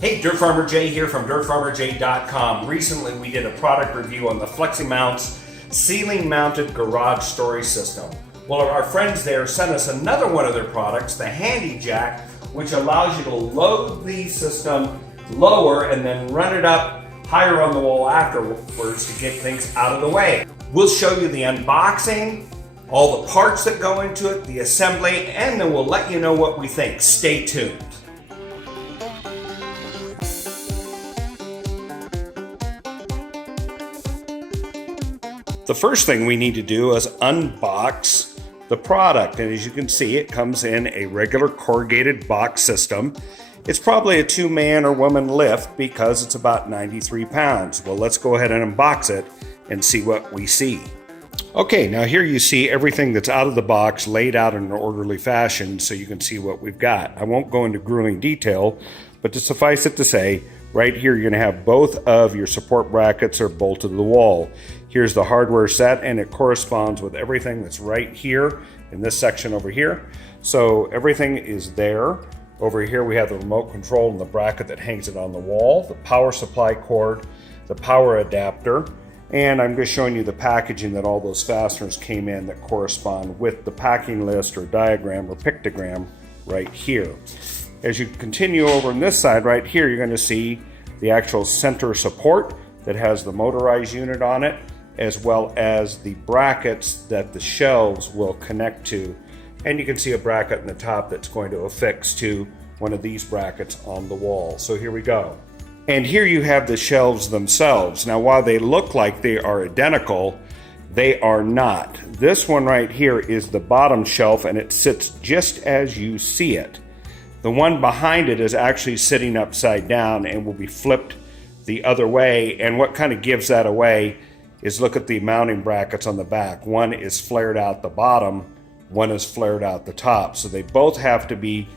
Hey, Dirt Farmer Jay here from DirtFarmerJ.com. Recently we did a product review on the Fleximounts ceiling mounted garage storage system. Well, our friends there sent us another one of their products, the Handy Jack, which allows you to load the system lower and then run it up higher on the wall afterwards to get things out of the way. We'll show you the unboxing, all the parts that go into it, the assembly, and then we'll let you know what we think. Stay tuned. The first thing we need to do is unbox the product, and as you can see, it comes in a regular corrugated box system. It's probably a 2-man or woman lift because it's about 93 pounds. Well, let's go ahead and unbox it and see what we see. Okay, now here you see everything that's out of the box laid out in an orderly fashion so you can see what we've got. I won't go into grueling detail, but to suffice it to say, right here you're going to have both of your support brackets are bolted to the wall. Here's the hardware set, and it corresponds with everything that's right here in this section over here. So everything is there. Over here we have the remote control and the bracket that hangs it on the wall, the power supply cord, the power adapter, and I'm just showing you the packaging that all those fasteners came in that correspond with the packing list or diagram or pictogram right here. As you continue over on this side right here, you're going to see the actual center support that has the motorized unit on it, as well as the brackets that the shelves will connect to. And you can see a bracket in the top that's going to affix to one of these brackets on the wall. So here we go. And here you have the shelves themselves. Now, while they look like they are identical, they are not. This one right here is the bottom shelf, and it sits just as you see it. The one behind it is actually sitting upside down and will be flipped the other way. And what kind of gives that away is look at the mounting brackets on the back. One is flared out the bottom, one is flared out the top. So they both have to be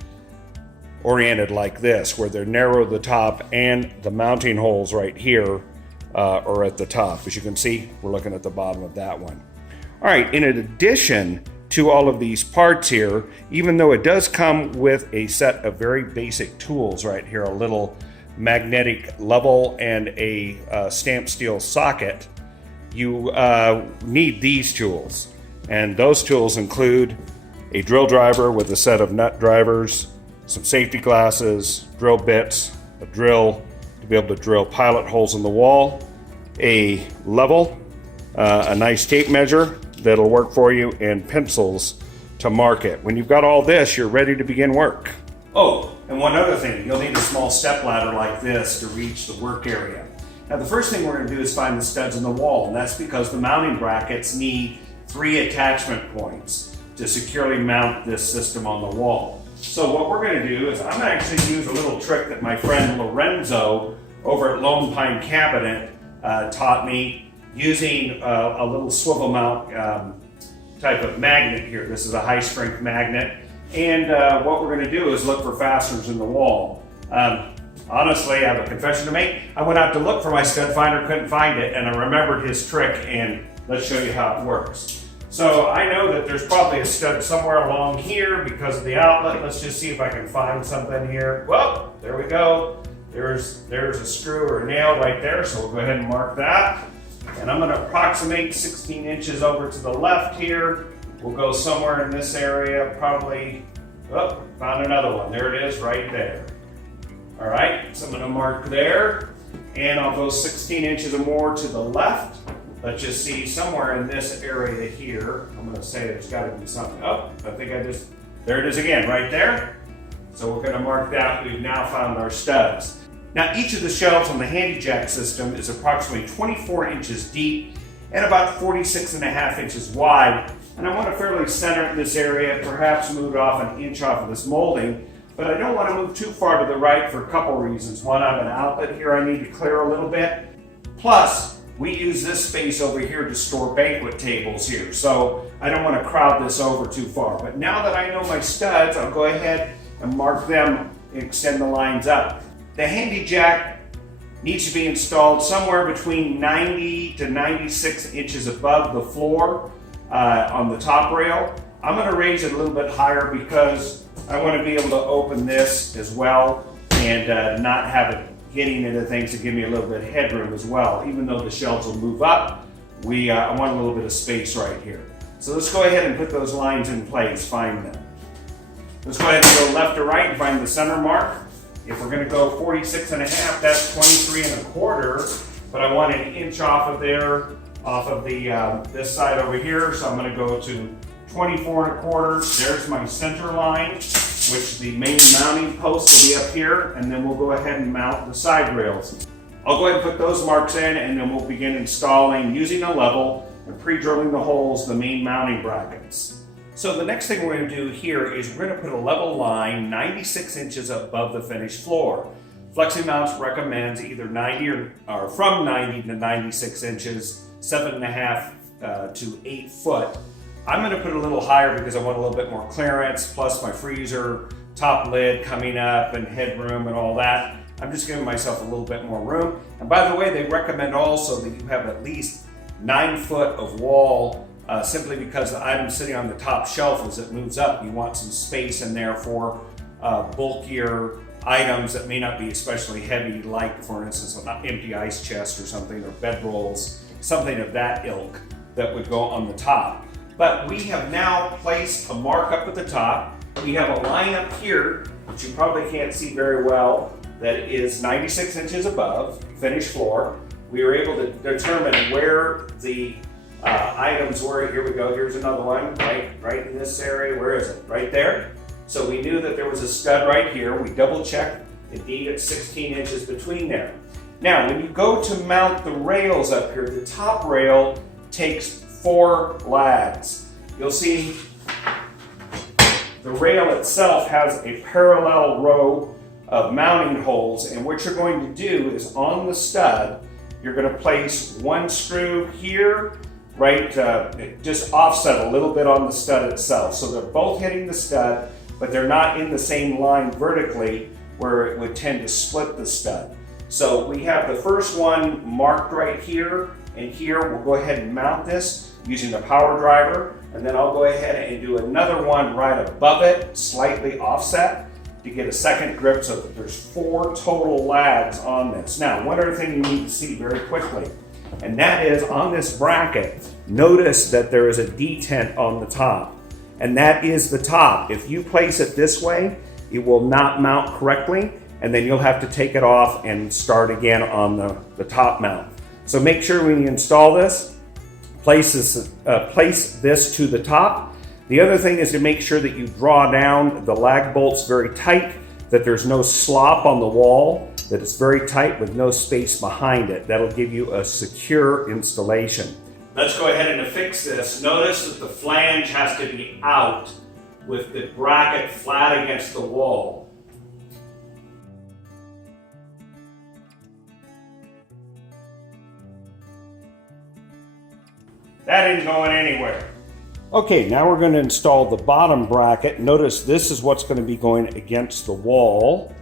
oriented like this, where they're narrow at the top and the mounting holes right here are at the top. As you can see, we're looking at the bottom of that one. All right, in addition to all of these parts here, even though it does come with a set of very basic tools right here, a little magnetic level and a stamped steel socket, you need these tools. And those tools include a drill driver with a set of nut drivers, some safety glasses, drill bits, a drill to be able to drill pilot holes in the wall, a level, a nice tape measure that'll work for you, and pencils to mark it. When you've got all this, you're ready to begin work. Oh, and one other thing, you'll need a small step ladder like this to reach the work area. Now, the first thing we're going to do is find the studs in the wall, and that's because the mounting brackets need 3 attachment points to securely mount this system on the wall. So what we're going to do is I'm going to actually use a little trick that my friend Lorenzo over at Lone Pine Cabinet taught me, using a little swivel mount type of magnet here. This is a high strength magnet, and what we're going to do is look for fasteners in the wall. Honestly, I have a confession to make. I went out to look for my stud finder, couldn't find it, and I remembered his trick, and let's show you how it works. So I know that there's probably a stud somewhere along here because of the outlet. Let's just see if I can find something here. Well, there we go. There's a screw or a nail right there, so we'll go ahead and mark that. And I'm going to approximate 16 inches over to the left here. We'll go somewhere in this area, probably, oh, found another one. There it is right there. All right, so I'm going to mark there, and I'll go 16 inches or more to the left. Let's just see somewhere in this area here. I'm going to say there's got to be something. Oh, I think there it is again, right there. So we're going to mark that. We've now found our studs. Now, each of the shelves on the Handy Jack system is approximately 24 inches deep and about 46.5 inches wide. And I want to fairly center it in this area, perhaps move it off an inch off of this molding. But I don't want to move too far to the right for a couple reasons. One, I have an outlet here I need to clear a little bit. Plus, we use this space over here to store banquet tables here. So I don't want to crowd this over too far. But now that I know my studs, I'll go ahead and mark them and extend the lines up. The Handy Jack needs to be installed somewhere between 90 to 96 inches above the floor on the top rail. I'm going to raise it a little bit higher because I want to be able to open this as well and not have it getting into things to give me a little bit of headroom as well. Even though the shelves will move up, I want a little bit of space right here. So let's go ahead and put those lines in place, find them. Let's go ahead and go left to right and find the center mark. If we're going to go 46.5, that's 23.25, but I want an inch off of there, off of the this side over here, so I'm going to go to 24.25. There's my center line, which the main mounting post will be up here, and then we'll go ahead and mount the side rails. I'll go ahead and put those marks in, and then we'll begin installing, using a level and pre-drilling the holes, the main mounting brackets. So the next thing we're going to do here is we're going to put a level line 96 inches above the finished floor. Fleximounts recommends either 90 or from 90 to 96 inches, 7.5 to 8 foot. I'm going to put a little higher because I want a little bit more clearance, plus my freezer, top lid coming up, and headroom and all that. I'm just giving myself a little bit more room. And by the way, they recommend also that you have at least 9 foot of wall, simply because the item sitting on the top shelf, as it moves up, you want some space in there for bulkier items that may not be especially heavy, like for instance an empty ice chest or something, or bedrolls, something of that ilk that would go on the top. But we have now placed a mark up at the top. We have a line up here, which you probably can't see very well, that is 96 inches above finished floor. We were able to determine where the items were. Here we go, here's another one, right in this area. Where is it? Right there. So we knew that there was a stud right here. We double checked, indeed it's 16 inches between there. Now, when you go to mount the rails up here, the top rail takes 4 lags. You'll see the rail itself has a parallel row of mounting holes, and what you're going to do is on the stud, you're going to place 1 screw here, right, just offset a little bit on the stud itself. So they're both hitting the stud, but they're not in the same line vertically where it would tend to split the stud. So we have the first one marked right here, and here we'll go ahead and mount this using the power driver, and then I'll go ahead and do another one right above it, slightly offset, to get a second grip, so that there's 4 total lags on this. Now, one other thing you need to see very quickly, and that is on this bracket, notice that there is a detent on the top, and that is the top. If you place it this way, it will not mount correctly, and then you'll have to take it off and start again on the top mount. So make sure when you install this, place this to the top. The other thing is to make sure that you draw down the lag bolts very tight, that there's no slop on the wall, that it's very tight with no space behind it. That'll give you a secure installation. Let's go ahead and fix this. Notice that the flange has to be out with the bracket flat against the wall. That ain't going anywhere. Okay, now we're going to install the bottom bracket. Notice this is what's going to be going against the wall.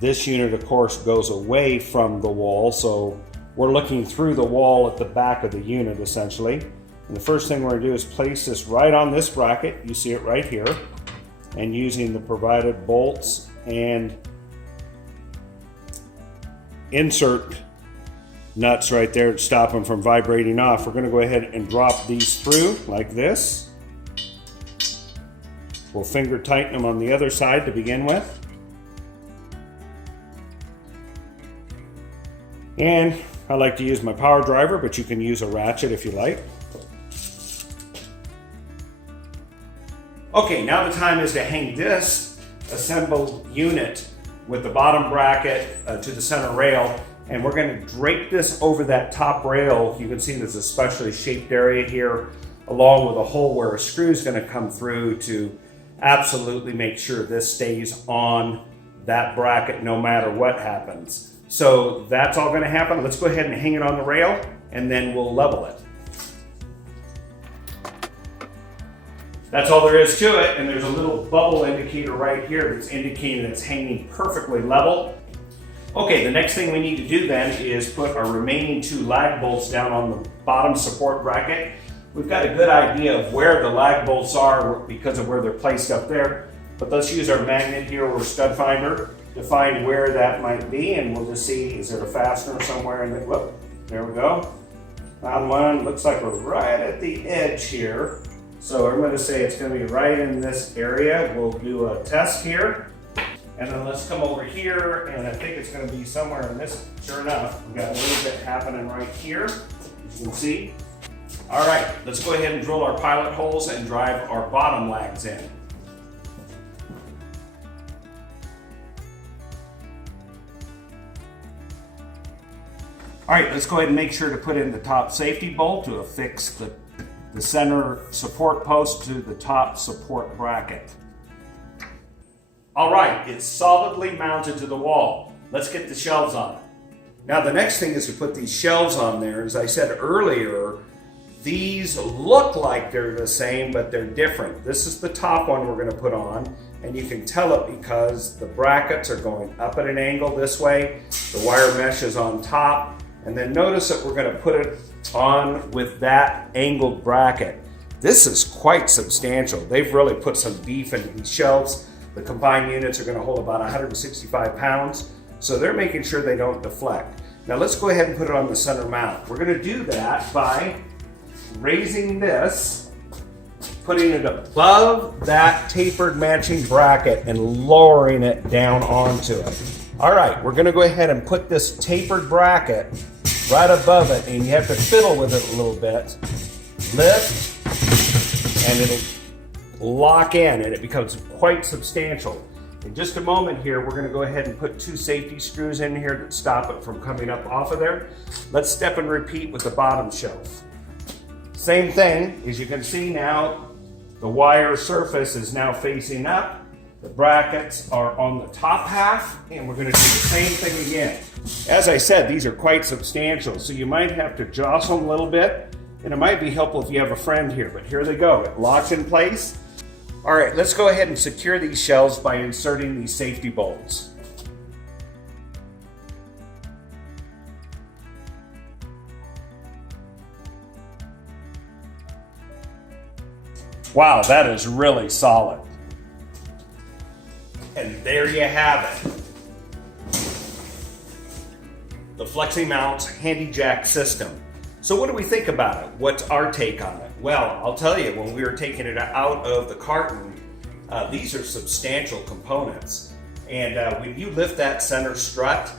This unit, of course, goes away from the wall, so we're looking through the wall at the back of the unit, essentially. And the first thing we're going to do is place this right on this bracket. You see it right here. And using the provided bolts and insert nuts right there to stop them from vibrating off, we're going to go ahead and drop these through like this. We'll finger tighten them on the other side to begin with. And I like to use my power driver, but you can use a ratchet if you like. Okay, now the time is to hang this assembled unit with the bottom bracket to the center rail. And we're going to drape this over that top rail. You can see there's a specially shaped area here, along with a hole where a screw is going to come through to absolutely make sure this stays on that bracket no matter what happens. So that's all going to happen. Let's go ahead and hang it on the rail, and then we'll level it. That's all there is to it, and there's a little bubble indicator right here that's indicating it's hanging perfectly level. Okay, the next thing we need to do then is put our remaining 2 lag bolts down on the bottom support bracket. We've got a good idea of where the lag bolts are because of where they're placed up there, but let's use our magnet here or stud finder to find where that might be, and we'll just see, is there a fastener somewhere in the, whoop, there we go. Found one, looks like we're right at the edge here. So I'm gonna say it's gonna be right in this area. We'll do a test here. And then let's come over here, and I think it's gonna be somewhere in this. Sure enough, we got a little bit happening right here, as you can see. All right, let's go ahead and drill our pilot holes and drive our bottom lags in. All right, let's go ahead and make sure to put in the top safety bolt to affix the center support post to the top support bracket. All right, it's solidly mounted to the wall. Let's get the shelves on it. Now the next thing is to put these shelves on there. As I said earlier, these look like they're the same, but they're different. This is the top one we're going to put on, and you can tell it because the brackets are going up at an angle this way. The wire mesh is on top, and then notice that we're going to put it on with that angled bracket. This is quite substantial. They've really put some beef into these shelves. The combined units are going to hold about 165 pounds, so they're making sure they don't deflect. Now let's go ahead and put it on the center mount. We're going to do that by raising this, putting it above that tapered matching bracket and lowering it down onto it. All right, we're gonna go ahead and put this tapered bracket right above it, and you have to fiddle with it a little bit. Lift, and it'll lock in, and it becomes quite substantial. In just a moment here, we're gonna go ahead and put 2 safety screws in here to stop it from coming up off of there. Let's step and repeat with the bottom shelf. Same thing, as you can see now, the wire surface is now facing up. The brackets are on the top half, and we're going to do the same thing again. As I said, these are quite substantial, so you might have to jostle them a little bit, and it might be helpful if you have a friend here, but here they go. It locks in place. All right, let's go ahead and secure these shelves by inserting these safety bolts. Wow, that is really solid. And there you have it. The Fleximounts handy jack system. So what do we think about it? What's our take on it? Well, I'll tell you, when we were taking it out of the carton, these are substantial components. And when you lift that center strut,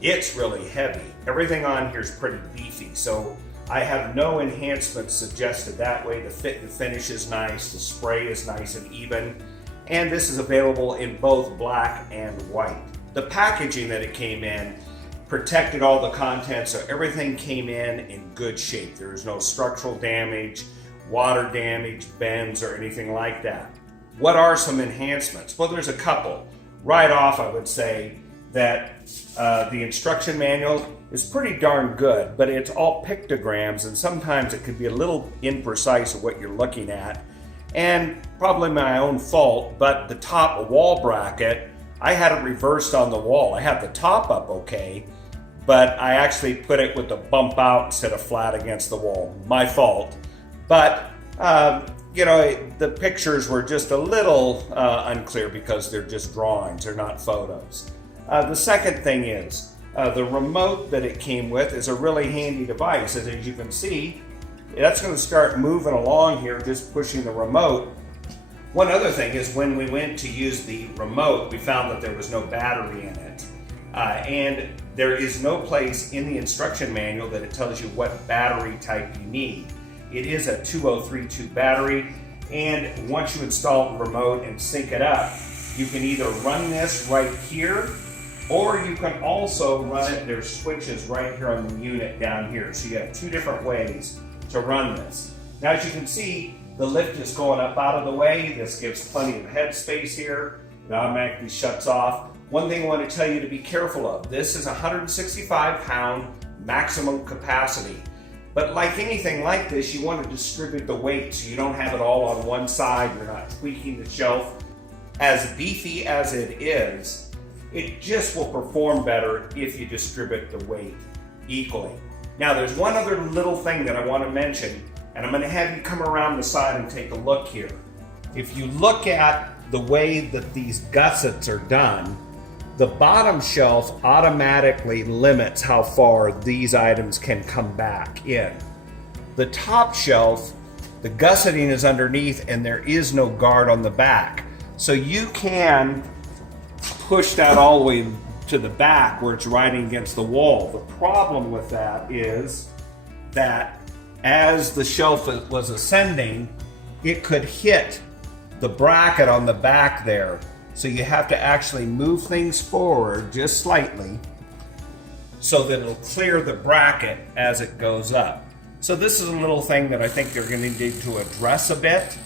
it's really heavy. Everything on here is pretty beefy. So I have no enhancements suggested that way. The fit and finish is nice, the spray is nice and even, and this is available in both black and white. The packaging that it came in protected all the contents, so everything came in good shape. There is no structural damage, water damage, bends, or anything like that. What are some enhancements? Well, there's a couple. Right off, I would say that the instruction manual is pretty darn good, but it's all pictograms, and sometimes it could be a little imprecise of what you're looking at, and probably my own fault, but the top wall bracket, I had it reversed on the wall. I had the top up okay, but I actually put it with the bump out instead of flat against the wall. My fault. But, you know, the pictures were just a little unclear because they're just drawings, they're not photos. The second thing is, the remote that it came with is a really handy device. As you can see, that's going to start moving along here, just pushing the remote. One other thing is when we went to use the remote, we found that there was no battery in it. And there is no place in the instruction manual that it tells you what battery type you need. It is a 2032 battery, and once you install the remote and sync it up, you can either run this right here, or you can also run it, there's switches right here on the unit down here. So you have 2 different ways to run this. Now, as you can see, the lift is going up out of the way. This gives plenty of head space here. It automatically shuts off. One thing I want to tell you to be careful of, this is 165 pound maximum capacity. But like anything like this, you want to distribute the weight so you don't have it all on one side. You're not tweaking the shelf. As beefy as it is, it just will perform better if you distribute the weight equally. Now, there's one other little thing that I want to mention, and I'm going to have you come around the side and take a look here. If you look at the way that these gussets are done, The bottom shelf automatically limits how far these items can come back in. The top shelf, the gusseting is underneath and there is no guard on the back. So you can push that all the way to the back where it's riding against the wall. The problem with that is that as the shelf was ascending, it could hit the bracket on the back there. So you have to actually move things forward just slightly so that it'll clear the bracket as it goes up. So this is a little thing that I think you're going to need to address a bit.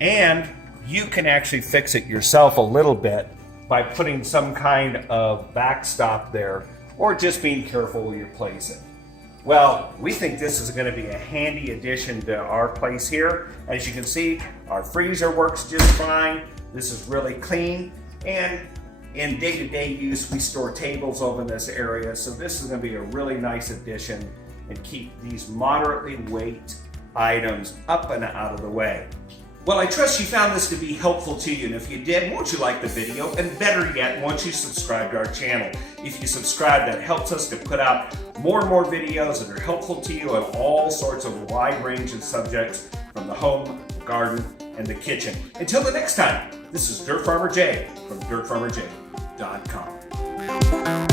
And you can actually fix it yourself a little bit by putting some kind of backstop there or just being careful where you place it. Well, we think this is going to be a handy addition to our place here. As you can see, our freezer works just fine. This is really clean, and in day-to-day use, we store tables over this area, so this is going to be a really nice addition and keep these moderately weight items up and out of the way. Well, I trust you found this to be helpful to you, and if you did, won't you like the video? And better yet, won't you subscribe to our channel? If you subscribe, that helps us to put out more and more videos that are helpful to you on all sorts of wide range of subjects from the home, garden, and the kitchen. Until the next time, this is Dirt Farmer Jay from DirtFarmerJ.com.